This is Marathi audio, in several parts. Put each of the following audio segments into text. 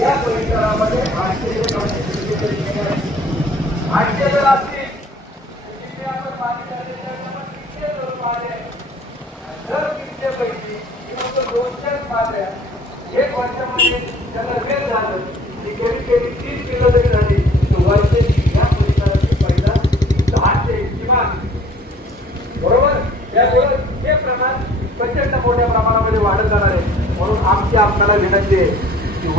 या परिसरामध्ये आठशे ते आठशे जर असतील जर एक वर्षामध्ये त्याला वेळ झालं ती तीस किलो जरी झाली तर वर्षाची या परिसराची पहिला दहा किमान बरोबर त्यामुळे हे प्रमाण प्रचंड मोठ्या प्रमाणामध्ये वाढत जाणार आहे. म्हणून आमची आपल्याला विनंती आहे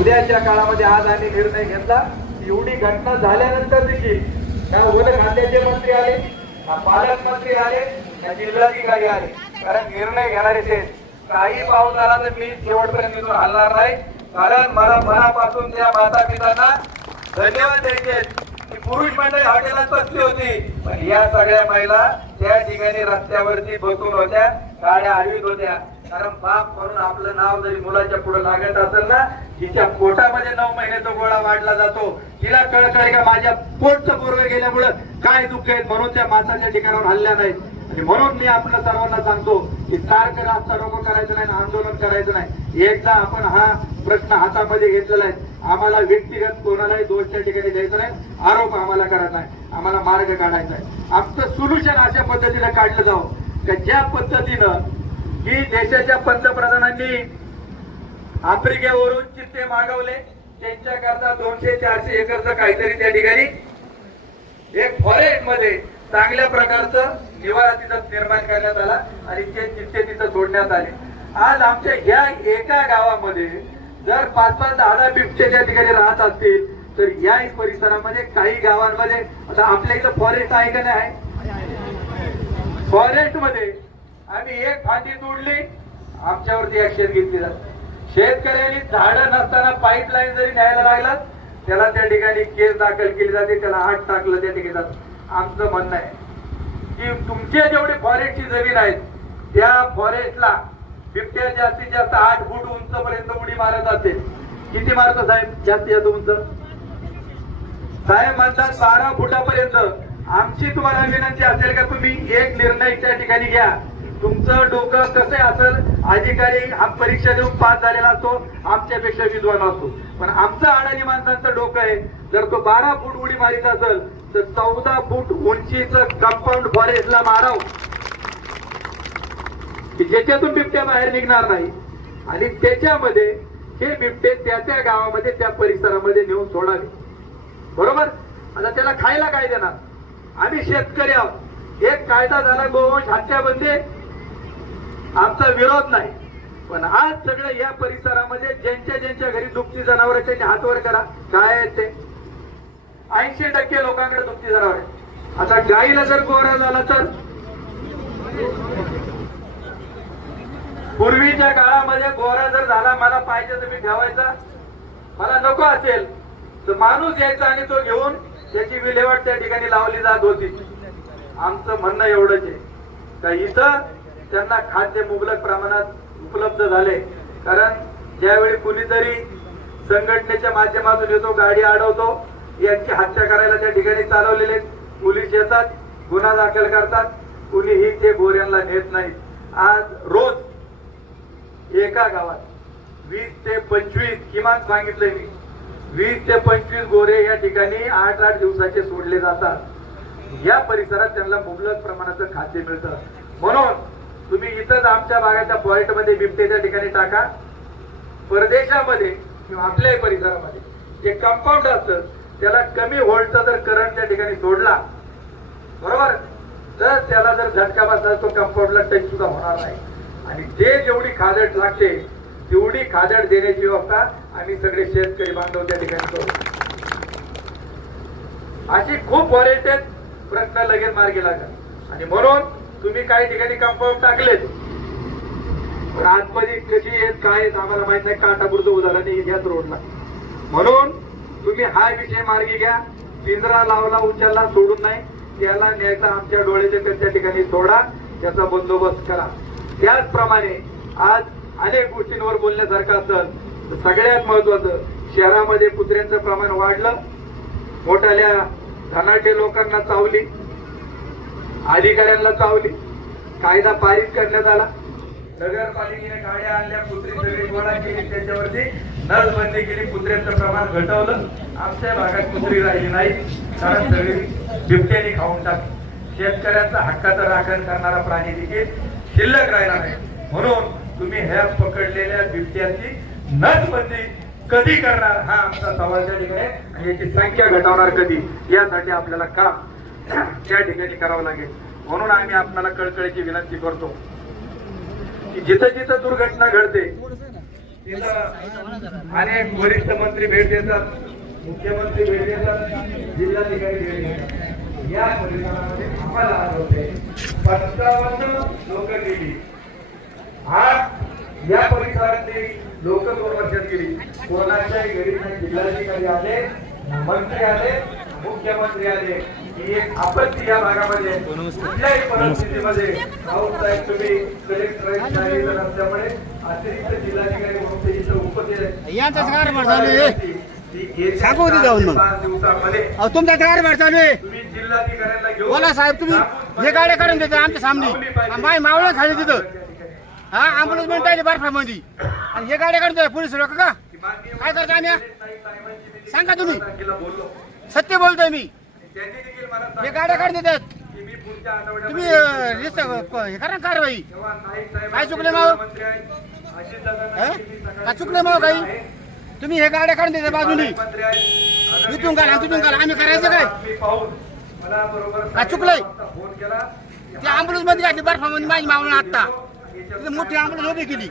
उद्याच्या काळामध्ये आज आम्ही निर्णय घेतला एवढी घटना झाल्यानंतर देखील त्या वन खात्याचे मंत्री आले पालकमंत्री आले ना जिल्हाधिकारी आले. कारण निर्णय घेणारे ते काही पाऊस आला तर मी शेवटपर्यंत तिथून हलणार नाही. कारण मला मनापासून त्या माता पितांना धन्यवाद द्यायचे की पुरुष मंडळी हॉटेलात बसली होती. पण या सगळ्या महिला त्या ठिकाणी रस्त्यावरती बसून होत्या गाड्या हळवीत होत्या. कारण बाप म्हणून आपलं नाव जरी मुलाच्या पुढे लागत असेल ना तिच्या पोटामध्ये नऊ महिन्याचा गोळा वाढला जातो. तिला कळत आहे का माझ्या पोटचं पोरग गेल्यामुळं काय दुःख आहे म्हणून त्या माणसाच्या ठिकाणावर हल्ल्या नाहीत. आणि म्हणून मी आपल्या सर्वांना सांगतो की सारखं रास्ता रोको करायचं नाही आंदोलन करायचं नाही. एकदा आपण हा प्रश्न हातामध्ये घेतलेला आहे. आम्हाला व्यक्तिगत कोणालाही दोष त्या ठिकाणी द्यायचा नाही. आरोप आम्हाला करायचा आहे. आम्हाला मार्ग काढायचा आहे. आमचं सोल्युशन अशा पद्धतीने काढलं जावं. का ज्या पद्धतीनं ही देशाच्या पंतप्रधानांनी आफ्रिकेवरून चित्ते मागवले. त्यांच्याकरता दोनशे चारशे एकरचं काहीतरी त्या ठिकाणी एक फॉरेस्टमध्ये चांगल्या प्रकारचं निवारा तिथं निर्माण करण्यात आला आणि ते चित्ते तिथं सोडण्यात आले. आज आमच्या ह्या एका गावामध्ये जर पाच पाच दहा दहा बिबटे त्या ठिकाणी राहत असतील तर या परिसरामध्ये काही गावांमध्ये आता आपल्या इथं फॉरेस्ट आहे का नाही? फॉरेस्टमध्ये आम्ही एक फांदी तोडली आमच्यावरती ऍक्शन घेतली जाते शेतकऱ्यांनी झाडं नसताना पाईपलाईन जरी न्यायला लागला त्याला त्या ठिकाणी केस दाखल केली जाते त्याला हात टाकलं त्या ठिकाणी आमचं म्हणणं आहे की तुमच्या जेवढे फॉरेस्टची जमीन आहेत त्या फॉरेस्टला बिबट्या जास्तीत जास्त आठ फूट उंचपर्यंत उडी मारत असेल. किती मारत साहेब? जास्तीत जास्त उंच. साहेब म्हणतात बारा फुटापर्यंत. आमची तुम्हाला विनंती असेल का तुम्ही? एक निर्णय त्या ठिकाणी घ्या. तुमचं डोकं कसं असेल अधिकारी हा परीक्षा देऊन पास झालेला असतो आमच्यापेक्षा विद्वान असतो. पण आमचं अडाणी माणसांचं डोकं आहे जर तो बारा फूट उडी मारित असेल तर चौदा फूट उंचीचं कंपाऊंड फॉरेस्टला माराव. की ज्याच्यातून बिबट्या बाहेर निघणार नाही. आणि त्याच्यामध्ये हे बिबटे त्या त्या गावामध्ये त्या परिसरामध्ये नेऊन सोडावे. बरोबर? आता त्याला खायला काय देणार? आम्ही शेतकरी आहोत. एक कायदा झाला गोवंश हत्या बंदी आमचा विरोध नाही. पण आज सगळं या परिसरामध्ये ज्यांच्या ज्यांच्या घरी दुभती जनावर त्यांनी हातवर करा. काय आहेत ते? ऐंशी टक्के लोकांकडे दुभती जनावर आहे आता गाईला जर गोरा झाला तर? पूर्वीच्या काळामध्ये गोरा जर झाला मला पाहिजे तर मी ठेवायचा. मला नको असेल तर माणूस यायचा आणि तो घेऊन त्याची विल्हेवाट त्या ठिकाणी लावली जात होती. आमचं म्हणणं एवढंच आहे. का इथं त्यांना खाद्य मुबलक प्रमाणात उपलब्ध झाले. कारण ज्यावेळी कुणीतरी संघटनेच्या माध्यमातून येतो गाडी अडवतो यांची हत्या करायला त्या ठिकाणी चालवलेले पोलीस येतात गुन्हा दाखल करतात कुणीही ते गोऱ्यांना नेत नाहीत. आज रोज एका गावात वीस ते पंचवीस किमान सांगितले मी वीस ते पंचवीस गोरे या ठिकाणी आठ आठ दिवसाचे सोडले जातात. या परिसरात त्यांना मुबलक प्रमाणाचं खाद्य मिळतं. म्हणून तुम्ही इथंच आमच्या भागाच्या पॉईंटमध्ये बिबटेच्या ठिकाणी टाका. परदेशामध्ये किंवा आपल्याही परिसरामध्ये जे कंपाऊंड असतं त्याला कमी व्होल्टचा जर करंट त्या ठिकाणी सोडला बरोबर? तर त्याला जर झटका बसला तो कंपाऊंडला टच सुद्धा होणार नाही. आणि जे जेवढी खादड लागते तेवढी खादड देण्याची व्यवस्था आम्ही सगळे शेतकरी बांधव त्या ठिकाणी करू. अशी खूप फॉरेस्ट आहेत प्रश्न लगेच मार्गी लागतात. आणि म्हणून तुम्ही काही ठिकाणी कंपाऊंड टाकलेत. पण आतमध्ये कशी येत काय आम्हाला माहीत नाही. काटापूरचं उदाहरण आहे रोडला. म्हणून तुम्ही हा विषय मार्गी घ्या. पिंजरा लावला उचलला सोडून नाही. त्याला न्यायचा आमच्या डोळ्याच्या त्या ठिकाणी सोडा. त्याचा बंदोबस्त करा. त्याचप्रमाणे आज अनेक गोष्टींवर बोलण्यासारखं असेल तर सगळ्यात महत्वाचं शहरामध्ये कुत्र्यांचं प्रमाण वाढलं. मोठ्याल्या धनाढ्य लोकांना चावली. अधिकाऱ्यांना चावली. कायदा पारित करण्यात आला. नगरपालिकेने गाड्या आणल्या कुत्री सगळी गोळा केली त्याच्यावरती नसबंदी केली कुत्र्यांचं प्रमाण घटवलं. आमच्या भागात कुत्री राहिली नाही कारण सगळी बिबट्याने खाऊन टाकली. शेतकऱ्यांचा हक्काचं राखण करणारा प्राणी देखील शिल्लक राहिला नाही. म्हणून तुम्ही ह्या पकडलेल्या बिबट्याची नसबंदी कधी करणार? हा आमचा सवाल त्या ठिकाणी आहे. आणि याची संख्या घटवणार कधी? यासाठी आपल्याला काम त्या ठिकाणी करावं लागेल. म्हणून आम्ही आपल्याला कळकळीची विनंती करतो की जिथं जिथं दुर्घटना घडते तिथं अनेक वरिष्ठ मंत्री भेट देतात मुख्यमंत्री भेट देतात जिल्हाधिकारी भेट देतात. या परिणामामध्ये आम्हाला आढळते पंचावन्न लोक गेली. आज या परिसरातली लोक दोन वर्षात गेली. कोणाच्याही घरी जिल्हाधिकारी आले मंत्री आले मुख्यमंत्री आले. ही एक आपत्ती या भागामध्ये कुठल्याही परिस्थितीमध्ये तुम्ही कलेक्टर नसल्यामुळे अतिरिक्त जिल्हाधिकारी म्हणून ते इथं उपस्थित सांगू जाऊन मग. अहो तुमचा चालू आहे. बोला साहेब तुम्ही हे गाड्या काढून देता आमच्या सामने. माय मावळं खाली तिथं. हा बर्फामध्ये आणि हे गाड्या काढून पोलीस लोक का? काय करता आम्ही? सांगा तुम्ही. सत्य बोलतोय मी. हे गाड्या काढून देतात तुम्ही हे करा ना कारवाई काय चुकलं माव? काय का चुकलं माव काही तुम्ही हे गाड्या काढून देता बाजूनी पालकमंत्री आहेत. इथून काढा, तिथून काढा. आम्ही करायचं काय? काय चुकलंय? साडेबारा वाजता फोन केला ते अँब्युलन्समध्ये घातली बर्फामध्ये माझी मावळं आत्ता तिथे मोठी अँब्युलन्स उभी केली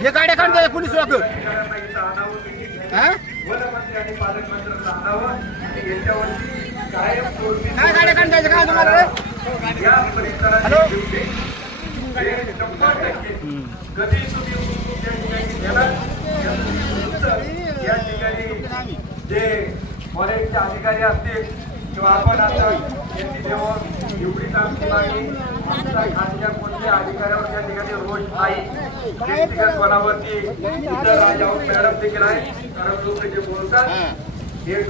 हे गाड्या काढून देता पोलीस लोक हा वनमंत्री आणि पालकमंत्र्यांना आणावं आणि याच्यावरती कायम स्वरूपी काय गाड्या काढून द्यायचं काय तुम्हाला रे? या शंभर टक्के कधी तुम्ही ठिकाणी या ठिकाणी जे फॉरेस्टचे अधिकारी असतील किंवा आपण आता जेव्हा एवढी आमची मागणी आमच्या खासच्या कोणत्या अधिकाऱ्यावर त्या ठिकाणी रोष नाही. व्यक्तिगतपणावरती इतर राजावर मॅडम देखील आहे कारण लोक जे बोलतात हे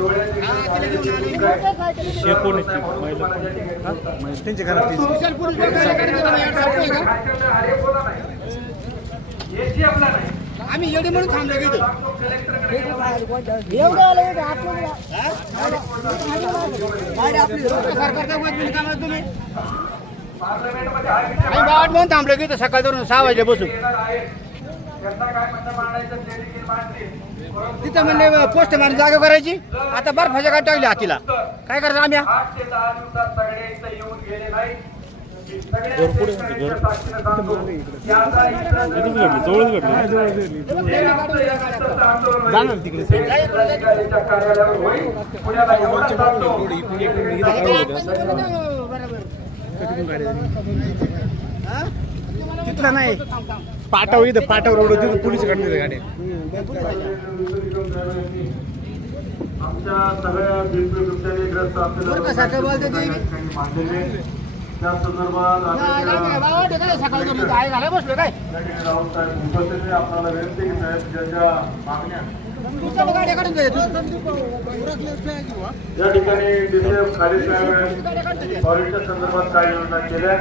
आपला नाही. आम्ही येडी म्हणून थांबलो काम आहे तुम्ही? आम्ही गावात म्हणून थांबलो की धरून सहा वाजले बसून काय तिथं म्हणले पोस्ट मारून जागा करायची. आता बर्फाच्या गाठ टाकली हातीला. काय करायचं आम्ही? आठ ते दहा दिवसात सगळे इथं येऊन गेले नाही सगळे शेतकऱ्यांच्या साक्षीनं सांगतो की आता इथं जवळच घडलं सांगतो. तिथला नाही पाटावर इथं पाटावर रोड तिथं पोलीस काढते गाडी आमच्या सगळ्या बिलकुल त्या संदर्भात उपस्थित. आपल्याला विनंती साहेब ज्या ज्या मागण्या तुमच्या गाड्या काढून द्या या ठिकाणी डिसेफ खाली साहेब संदर्भात काय योजना केल्या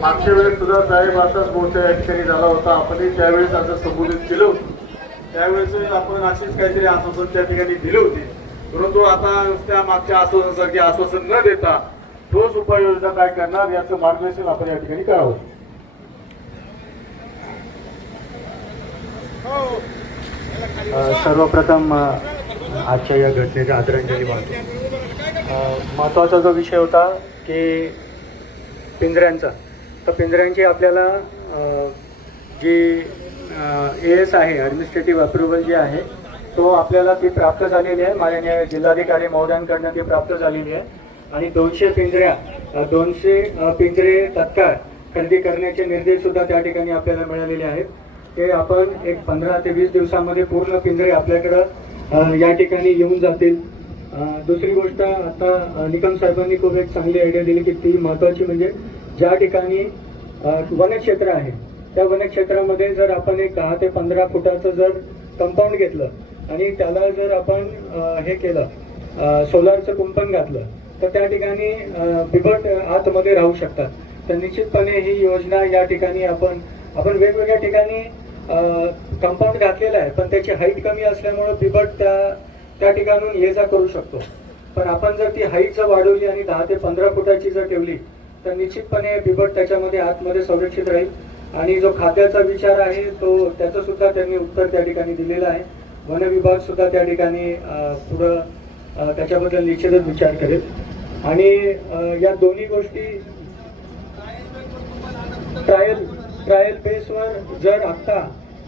मागच्या वेळेस सुद्धा साहेब असाच मोठ्या या ठिकाणी झाला होता. आपणही त्यावेळेस असं संबोधित केलं होतं. त्यावेळेस आपण अशीच काहीतरी आश्वासन त्या ठिकाणी दिले होते. परंतु आता त्या मागच्या आश्वासनासारखे आश्वासन न देता ठोस उपाययोजना काय करणार याचं मार्गदर्शन आपण या ठिकाणी करावं. सर्वप्रथम आजच्या या घटनेच्या आदरांजली वाहतो. महत्त्वाचा जो विषय होता की पिंजऱ्यांचा. तर पिंजऱ्यांची आपल्याला जी ए एस आहे ॲडमिनिस्ट्रेटिव्ह अप्रुव्हल जी आहे तो आपल्याला ती प्राप्त झालेली आहे. माननीय जिल्हाधिकारी महोदयांकडनं ती प्राप्त झालेली आहे. आणि दोनशे पिंजऱ्या दोनशे पिंजरे तत्काळ खरेदी करण्याचे निर्देश सुद्धा त्या ठिकाणी आपल्याला मिळालेले आहेत. ते आपण एक पंधरा ते वीस दिवसामध्ये पूर्ण पिंजरे आपल्याकडं या ठिकाणी येऊन जातील. दुसरी गोष्ट आता निकम साहेबांनी खूप एक चांगली आयडिया दिली की ती महत्वाची म्हणजे ज्या ठिकाणी वनक्षेत्र आहे त्या वनक्षेत्रामध्ये जर आपण एक दहा ते पंधरा फुटाचं जर कंपाऊंड घेतलं आणि त्याला जर आपण हे केलं सोलारचं कुंपण घातलं तर त्या ठिकाणी बिबट आतमध्ये राहू शकतात. तर निश्चितपणे ही योजना या ठिकाणी आपण आपण वेगवेगळ्या ठिकाणी कंपाऊंड घातलेलं आहे. पण त्याची हाईट कमी असल्यामुळं बिबट त्या त्या ठिकाणून ये जा करू शकतो. पण आपण जर ती हाईट जर वाढवली आणि दहा ते पंधरा फुटाची जर ठेवली तर निश्चितपणे बिबट त्याच्यामध्ये आतमध्ये संरक्षित राहील. आणि जो खात्याचा विचार आहे तो त्याचं सुद्धा त्यांनी उत्तर त्या ठिकाणी दिलेलं आहे. वन विभाग सुद्धा त्या ठिकाणी पुढं त्याच्याबद्दल निश्चितच विचार करेल. आणि या दोन्ही गोष्टी ट्रायल ट्रायल बेसवर जर आत्ता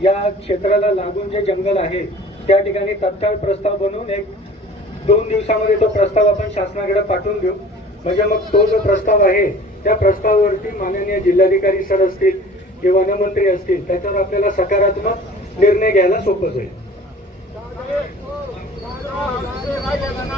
या क्षेत्राला लागून जे जंगल आहे त्या ठिकाणी तत्काळ प्रस्ताव बनवून एक दोन दिवसामध्ये तो प्रस्ताव आपण शासनाकडे पाठवून देऊ. म्हणजे मग तो जो प्रस्ताव आहे त्या प्रस्तावावरती माननीय जिल्हाधिकारी सर असतील किंवा वनमंत्री असतील त्याच्यावर आपल्याला सकारात्मक निर्णय घ्यायला सोपं जाईल. రాజేంద్ర